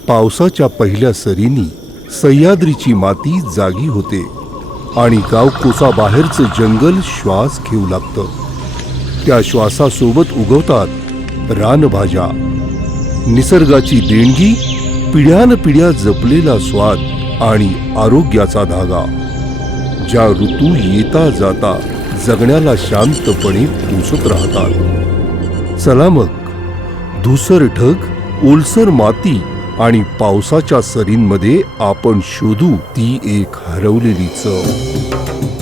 पावसाच्या पहिल्या सरींनी सह्याद्रीची माती जागी होते आणि गावकोसाबाहेरचं जंगल श्वास घेऊ लागतं. त्या श्वासासोबत उगवतात रानभाज्या, निसर्गाची देणगी, पिढ्यानपिढ्या जपलेला स्वाद आणि आरोग्याचा धागा, ज्या ऋतू येता जाता जगण्याला शांतपणे पोसत राहतात. चला मग, धुसर ढग, ओलसर माती आणि पावसाच्या सरींमध्ये आपण शोधू ती एक हरवलेली चव.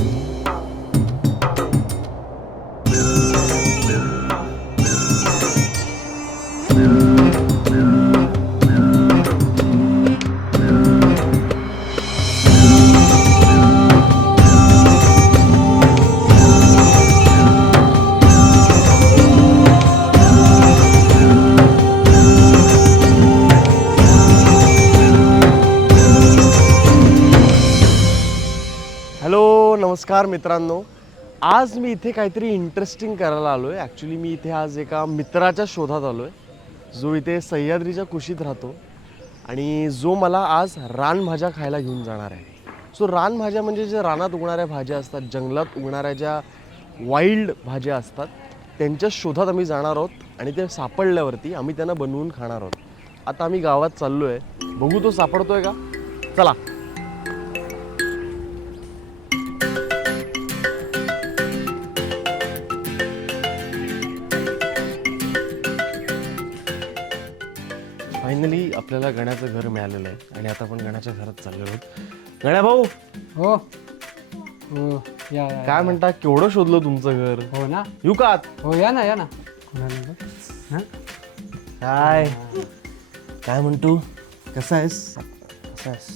नमस्कार मित्रांनो, आज मी इथे काहीतरी इंटरेस्टिंग करायला आलो आहे. ॲक्च्युली मी इथे आज एका मित्राच्या शोधात आलो आहे, जो इथे सह्याद्रीच्या कुशीत राहतो आणि जो मला आज रानभाज्या खायला घेऊन जाणार आहे. सो रानभाज्या म्हणजे जे रानात उगणाऱ्या भाज्या असतात, जंगलात उगणाऱ्या ज्या वाईल्ड भाज्या असतात, त्यांच्या शोधात आम्ही जाणार आहोत आणि ते सापडल्यावरती आम्ही त्यांना बनवून खाणार आहोत. आता आम्ही गावात चाललो आहे, बघू तो सापडतोय का. चला. फायनली आपल्याला गण्याचं घर मिळालेलं आहे आणि आता आपण गण्याच्या घरात चाललो आहोत. गण्या भाऊ, हो हो या काय म्हणता, केवढं शोधलं तुमचं घर. हो ना, येऊ का आत? हो या ना या ना. काय काय म्हणतो, कसा आहेस? कसा आहेस?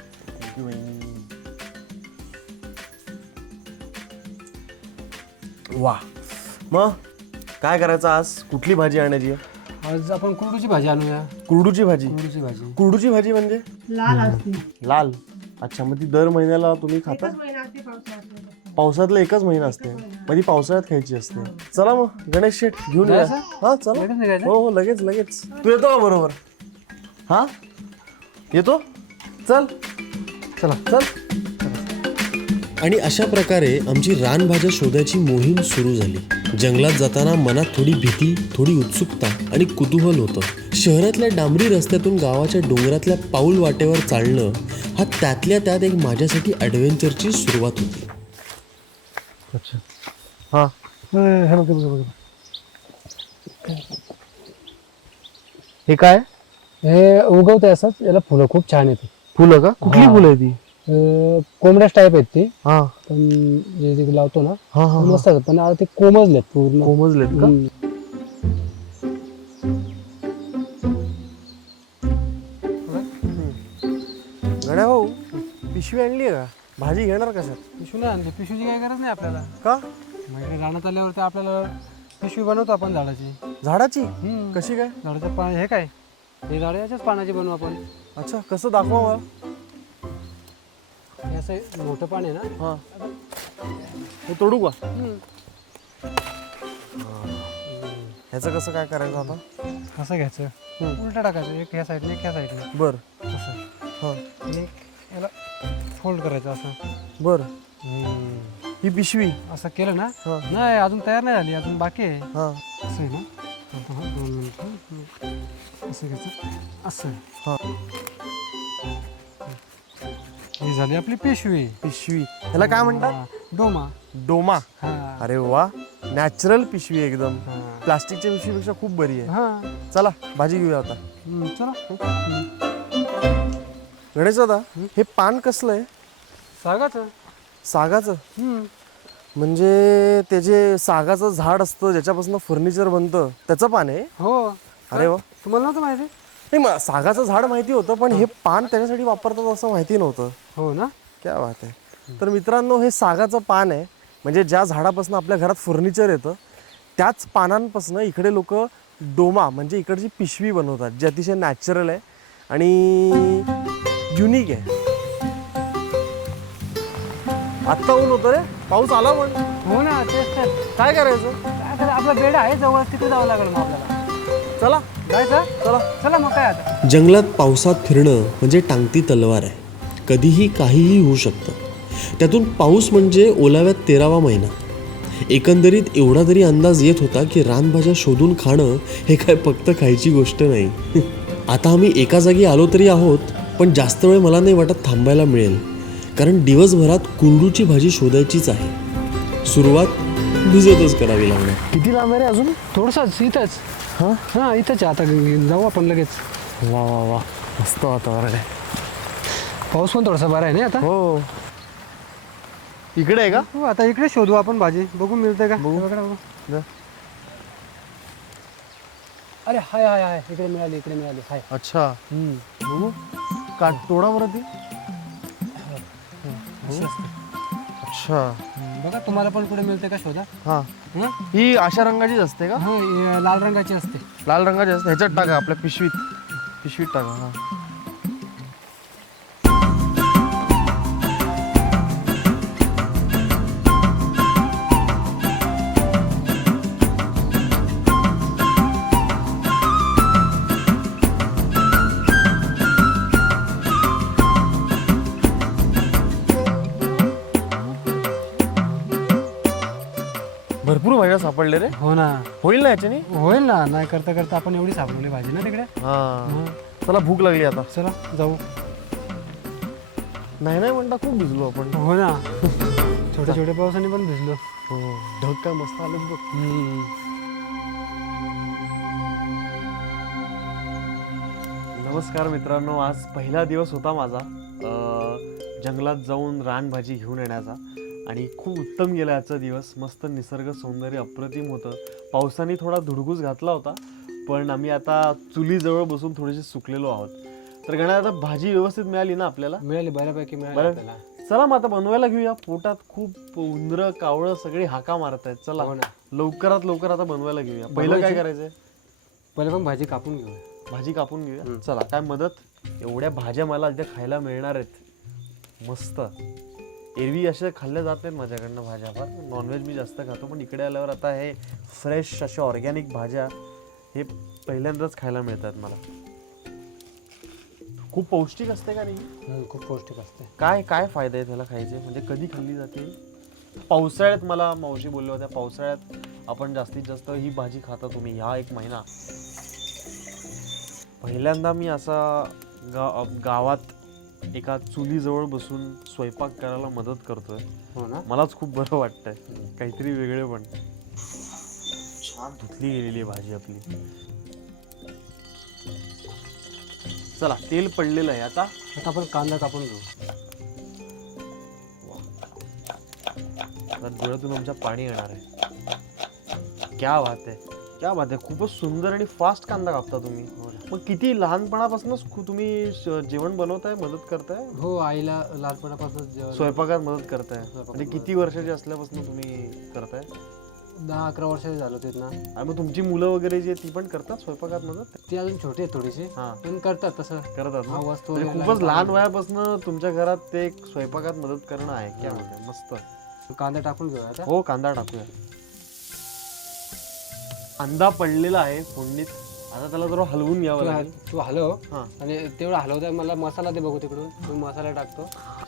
वा, मग काय करायचं आज? कुठली भाजी आणायची आहे? आज आपण कुरडूची भाजी आणूया. कुरडूची भाजी. कुरडूची भाजी कुरडूची भाजी म्हणजे लाल असते. लाल. अच्छा, मग ती दर महिन्याला तुम्ही खाता? पावसातला एकच महिना असते, मग ती पावसाळ्यात खायची असते. चला मग गणेश शेठ घेऊन या. हा चला. लगेच निघायचं? हो हो, लगेच लगेच. तू येतो का बरोबर? हा येतो. चल चला चल. आणि अशा प्रकारे आमची रानभाज्या शोधायची मोहीम सुरू झाली. जंगलात जाताना मनात थोडी भीती, थोडी उत्सुकता आणि कुतूहल होतं. शहरातल्या डांबरी रस्त्यातून गावाच्या डोंगरातल्या पाऊल वाटेवर चालणं हा त्यातल्या त्यात एक माझ्यासाठी ॲडव्हेंचरची सुरुवात होती. अच्छा, हा हे काय? हे उगवते असंच, याला फुलं खूप छान येतात. फुलं का? कुठली फुलं आहे ती? कोंबड्याच टाईप आहेत ते, हा पण जे ते लावतो ना हा हा, मस्त असतात, पण आता ते कोमजलेत पूर्ण. कोमजलेत का? गड्या भाऊ, पिशवी आणली आहे का? भाजी घेणार कशात? पिशवी नाही आणली. पिशवीची काही गरज नाही आपल्याला. का? म्हणजे रानात आल्यावरती आपल्याला पिशवी बनवतो आपण झाडाची. झाडाची? कशी काय? झाडाचं पान हे काय, हे झाड याच्याच पानाची बनवू आपण. अच्छा, कसं दाखवा मला. हे असं मोठं पान आहे ना, हा, हे तोडू का? ह्याचं कसं काय करायचं आता? कसं घ्यायचं, उलटा टाकायचं, एक ह्या साईडने एक ह्या साईडने बर. असं, हा, आणि याला फोल्ड करायचं असं. बर. ही पिशवी असं केलं ना. हा. नाही, अजून तयार नाही झाली, अजून बाकी आहे. हा असं आहे ना. आता हा 2 मिनिटं. असं घ्यायचं, असं. हा, ही झाली आपली पिशवी. पिशवी. ह्याला काय म्हणतात? हा, डोमा. डोमा. हा. अरे वा, नॅचरल पिशवी एकदम. हा. प्लास्टिकच्या पिशवीपेक्षा खूप बरी आहे. हा. चला भाजी घेऊया आता. चला. गणेश दादा, हे पान कसलं आहे? सागाचं. सागाचं? म्हणजे ते जे सागाचं झाड असतं ज्याच्यापासून फर्निचर बनतं, त्याचं पान आहे? हो. अरे वा. तुम्हाला नव्हतं माहिती? नाही, मग सागाचं झाड माहिती होतं, पण हे पान त्याच्यासाठी वापरतात असं माहिती नव्हतं. हो ना. क्या बात आहे. तर मित्रांनो, हे सागाचं पान आहे. म्हणजे ज्या झाडापासून आपल्या घरात फर्निचर येतं, त्याच पानांपासून इकडे लोक डोमा म्हणजे इकडची पिशवी बनवतात, जी अतिशय नॅचरल आहे आणि युनिक आहे. आत्ता ऊन होतं रे, पाऊस आला पण. हो ना, तेच तर. काय करायचं? काय करायचं, आपला बेड आहे जवळ, तिथे जावं लागेल मग आपल्याला. चला जायचं. चला. चला. चला मग काय आता. जंगलात पावसात फिरणं म्हणजे टांगती तलवार आहे. कधीही काहीही होऊ शकतं. त्यातून पाऊस म्हणजे ओलाव्यात 13वा महिना. एकंदरीत एवढा तरी अंदाज येत होता की रानभाज्या शोधून खाणं हे काय फक्त खायची गोष्ट नाही. आता आम्ही एका जागी आलो तरी आहोत, पण जास्त वेळ मला नाही वाटत थांबायला मिळेल, कारण दिवसभरात कुरडूची भाजी शोधायचीच आहे. सुरुवात भिजतच करावी लागणार. किती लांब आहे रे अजून? थोडंसंच इथंच. हां इथंच आहे. आता जाऊ आपण लगेच. वा वा वा, मस्त वातावरण आहे. पाऊस पण थोडासा बरा आहे ना आता. हो, इकडे आहे का? हो आता इकडे शोधू आपण भाजी, बघू मिळते का. बघू. इकडे बघू. जा. अरे हाय हाय हाय, इकडे मिळाली, इकडे मिळाली. हाय. अच्छा, बघू. काट तोडा बरं ती. अच्छा, बघा तुम्हाला पण कुठे मिळते का शोधा. हा, हं? ही अशा रंगाचीच असते का? हां हे लाल रंगाची असते. लाल रंगाची असते. ह्याच्यात टाका, आपल्या पिशवीत टाका. हा, भरपूर भाज्या सापडले रे. हो ना, होईल ना याच्याने? होईल ना. नाही करता करता आपण एवढी सापडली भाजी ना तिकडे. हा, चला भूक लागली आता. चला जाऊ. नाही म्हणता खूप भिजलो आपण. हो ना, छोट्या छोट्या पावसाने पण भिजलो. हो, ढग काय मस्त आले बघ. नमस्कार मित्रांनो, आज पहिला दिवस होता माझा जंगलात जाऊन रानभाजी घेऊन येण्याचा, आणि खूप उत्तम गेला आजचा दिवस. मस्त निसर्ग सौंदर्य अप्रतिम होतं. पावसाने थोडा धुडगूस घातला होता, पण आम्ही आता चुलीजवळ बसून थोडेसे सुकलेलो आहोत. तर गणा आता भाजी व्यवस्थित मिळाली ना आपल्याला? मिळाली, बऱ्यापैकी मिळाली बरं. आपल्याला. चला मग आता बनवायला घेऊया. पोटात खूप उंदरं कावळं सगळी हाका मारत आहेत. चला हो ना. लवकरात लवकर आता बनवायला घेऊया. पहिलं काय करायचंय? पहिले पण भाजी कापून घेऊ. भाजी कापून घेऊया. चला, काय मदत? एवढ्या भाज्या मला इथे खायला मिळणार आहेत. मस्त. एरवी अशा खाल्ल्या जात नाहीत माझ्याकडनं भाज्या. फार नॉनव्हेज मी जास्त खातो, पण इकडे आल्यावर आता हे फ्रेश अशा ऑर्गॅनिक भाज्या हे पहिल्यांदाच खायला मिळतात मला. खूप पौष्टिक असते का नाही? खूप पौष्टिक असते. काय काय फायदा आहे त्याला खायचे? म्हणजे कधी खाल्ली जाते? पावसाळ्यात मला मावशी बोलल्या होत्या, पावसाळ्यात आपण जास्तीत जास्त ही भाजी खाता तुम्ही ह्या एक महिना. पहिल्यांदा मी असा गावात एका चुलीजवळ बसून स्वयंपाक करायला मदत करतोय. हो ना. मलाच खूप बरं वाटतंय. काहीतरी वेगळे पण. छान धुतली गेलेली आहे भाजी आपली. चला, तेल पडलेलं आहे. आता आपण कांदा कापून घेऊ. डोळ्यातून आमच्या पाणी येणार आहे. क्या बात आहे, क्या बात आहे. खूपच सुंदर आणि फास्ट कांदा कापता तुम्ही. मग किती लहानपणापासूनच तुम्ही जेवण बनवताय, मदत करताय? हो, आईला लहानपणापासून स्वयंपाकात मदत करताय. म्हणजे किती वर्षाचे असल्यापासून तुम्ही करताय? 10-11 वर्षाचे झालो ते ना. आणि मग तुमची मुलं वगैरे जे ती पण करतात स्वयंपाकात मदत? ती अजून छोटी आहेत थोडीशी, पण करतात तसं. करतात ना? वस्तू म्हणजे खूपच लहान वयापासून तुमच्या घरात ते स्वयंपाकात मदत करणं आहे. क्या म्हणते, मस्त. कांदा टाकून घेऊया आता. हो, कांदा टाकूया. कांदा पडलेला आहे फोडणीत. आता त्याला जरा हलवून घ्यावं लागेल. तू हलव. हां. आणि तेवढं हलवता मला मसाला दे बघू तिकडून. तू मसाला टाकतो.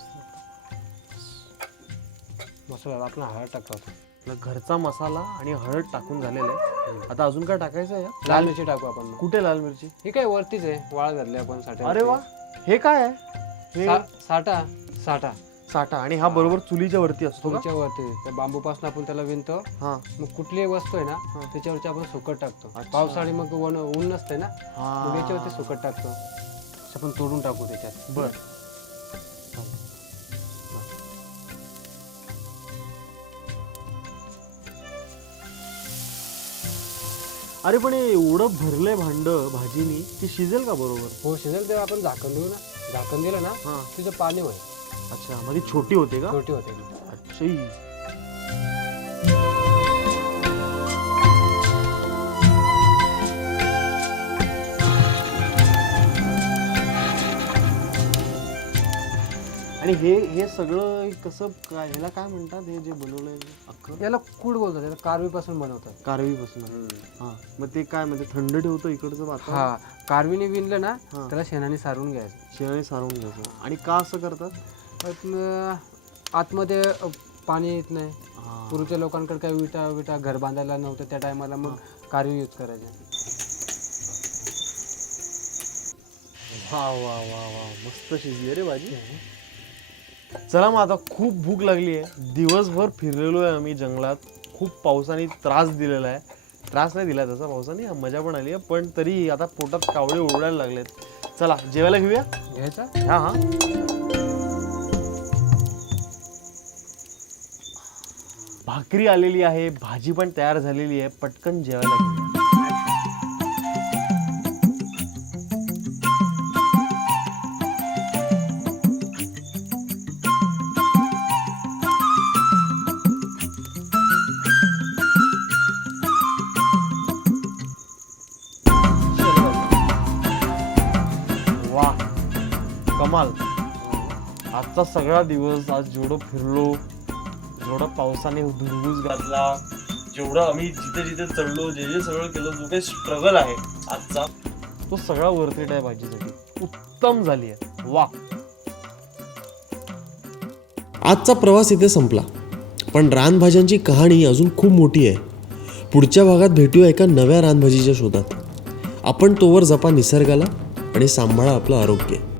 मसाला आपण हळद टाकतो. घरचा मसाला आणि हळद टाकून झालेला आहे. आता अजून काय टाकायचं आहे? लाल मिरची टाकू आपण. कुठे लाल मिरची? हे काय वरतीच आहे, वाळ घातले आपण साठा. अरे वा, हे काय आहे? हे साठा साठा साठा. आणि हा बरोबर चुलीच्या वरती असतो का? चुलीच्या वरती. त्या बांबू पासून आपण त्याला विणतो. हा. मग कुठलीही वस्तू आहे ना त्याच्यावरती आपण सुकट टाकतो. पावसाळी मग ऊन नसते ना, मग याच्यावरती सुकट टाकतो. आपण तोडून टाकू त्याच्यात. बर. अरे पण एवढं भरलंय भांड भाजीनी, ती शिजेल का बरोबर? हो शिजेल. तेव्हा आपण झाकण देऊ ना. झाकण दिलं ना तिचं पाणी होईल. अच्छा, मध्ये छोटी होते का? छोटी होते. अच्छा. आणि हे सगळं कसं काय, ह्याला काय म्हणतात हे जे बनवलंय अख्खं? याला कूड बोलतात, याला कारवीपासून बनवतात. कारवीपासून. हां, मग ते काय म्हणजे थंड ठेवतो इकडचं वातावरण? हा, कारवीने विणलं ना त्याला शेणाने सारून घ्यायचं. शेणाने सारवून घ्यायचं. आणि का असं करतात? पण आतमध्ये पाणी येत नाही. पूर्वीच्या लोकांकडे काही विटा घर बांधायला नव्हतं त्या टायमाला, मग कारवी यूज करायचे. वा वा वा वा, मस्त शिजली रे भाजी. चला मग आता खूप भूक लागली आहे. दिवसभर फिरलेलो आहे आम्ही जंगलात. खूप पावसाने त्रास दिलेला आहे. त्रास नाही दिला तसा पावसाने, मजा पण आली आहे, पण तरी आता पोटात कावळे ओरडायला लागलेत. चला जेवायला घेऊया. घ्यायचा. हां हां. भाकरी आलेली आहे, भाजी पण तयार झालेली आहे. पटकन जेवायला घेऊया. वा, कमाल. आजचा सगळा दिवस, आज जेवढं फिरलो, जेवढं पावसाने धुडगूस घातला, जेवढं आम्ही जिथे जिथे चढलो, जे सगळं केलं, जो काही स्ट्रगल आहे आजचा, तो सगळा वर्थ आहे भाजीसाठी. उत्तम झाली आहे. वा. आजचा प्रवास इथे संपला, पण रानभाज्यांची कहाणी अजून खूप मोठी आहे. पुढच्या भागात भेटूया एका नव्या रानभाजीच्या शोधात. आपण तोवर जपा निसर्गाला आणि सांभाळा आपलं आरोग्य.